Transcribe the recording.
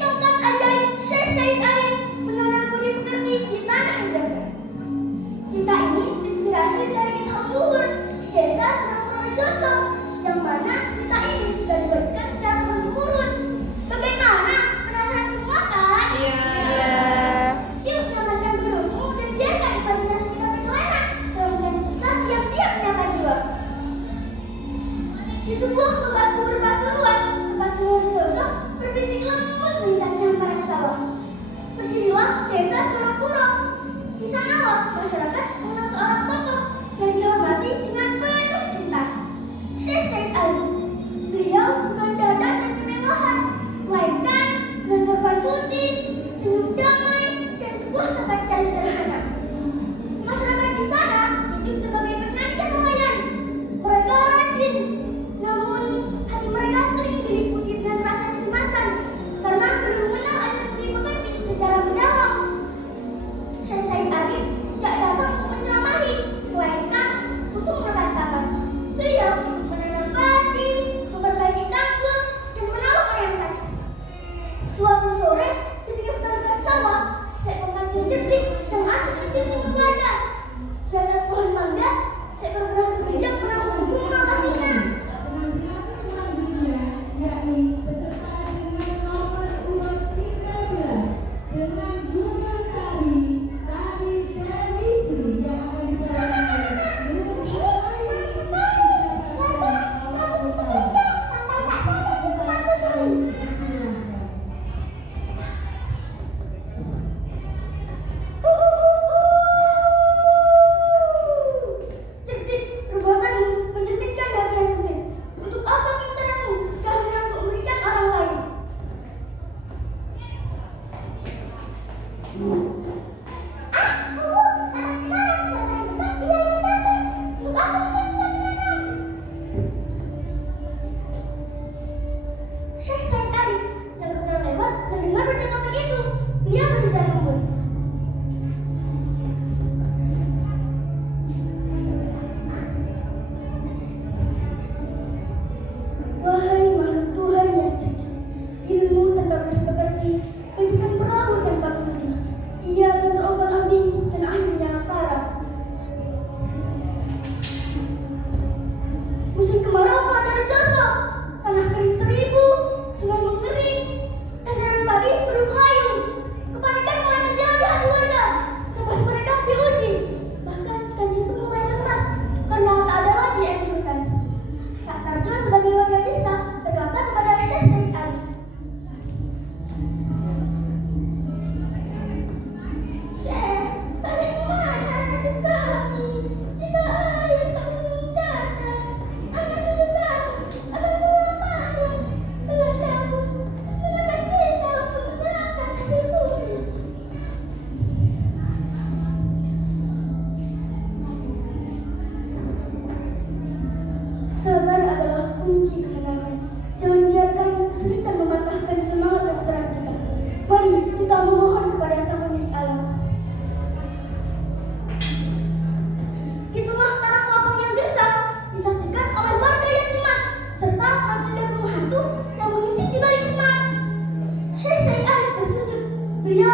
tongkat ajaib Syekh Said Arif menanam budi pekerti di tanah Jasa. Kita ini inspirasi dari kisah luhur di desa Sangkorojoso, yang mana kita ini sudah dibagikan secara turun-temurun. Bagaimana? Penasaran semua kan? Iya. Yuk nyalakan dulumu dan biarkan imajinasi kita berkelana dalam kisah yang siap menyapa jiwa. Di sebuah lembah sumber Pasuruan, tempat Sangkorojoso berbisik lembut melintasi hamparan sawah, berdirilah desa Sorapuro. Di sanalah masyarakat mengenal seorang tokoh yang dihormati dengan penuh cinta, Syekh Said Arif. Beliau bukan dadan dan kemewahan, melainkan dengan sorban putih, senyum damai, dan sebuah tata cara sederhana. Masyarakat di sana hidup sebagai petani dan nelayan. Mereka rajin, namun hati mereka sering diliputi dengan rasa kecemasan karena belum mengenal ajaran budi pekerti secara mendalam. Syekh Said Arif tidak datang untuk menceramahi, melainkan untuk menekan tangan. Beliau ikut menanam padi, memperbaiki tanggul, dan menolong orang yang sakit. Suatu sore, di pinggir tandukan sawah, seekor kecil cerdik sedang asyik mencium keluarga. Di atas pohon mangga, seekor burung bijak menanggung bunga kasihnya. Cerdik, perbuatanmu mencerminkan hati yang sempit. Untuk apa pintaranmu jika hanya untuk memberikan orang lain? Anak sekarang siapa yang cepat dia yang dapat. Untuk apa susah-susah menanam? Syekh Said Arif yang kebetulan lewat mendengar percakapan itu. Dia berjalan mundur. Wahai makhluk Tuhan yang cerdik, ilmu tanpa budi pekerti, bagaikan perahu tanpa kemudi. Ia akan terombang-ambing dan akhirnya karam. Musim kemarau melanda Rejoso, tanah kering 1000, sungai mengering, tanaman padi beruklayung. Kepanikan mulai menjalar di hati warga. Tempat mereka diuji, bahkan sekanjeng pun mulai lemas karena tak ada lagi yang diujikan. Kak Tarjo sebagai warga desa berkata kepada Syekh Said Arif, "Syekh, bagaimana nasib kami jika air tak kunjung datang? Anak cucu kami akan kelaparan. Belanda pun terus menekan kita untuk menyerahkan hasil bumi." Sabar adalah kunci kemenangan. Jangan biarkan kesulitan mematahkan semangat kebesaran kita. Mari kita memohon kepada Sang Pemilik alam. Itulah tanah lapang yang gersang, disaksikan oleh warga yang cemas, serta tanda rumah hantu yang mengintip di balik semak. Syekh Said Arif bersujud. Beliau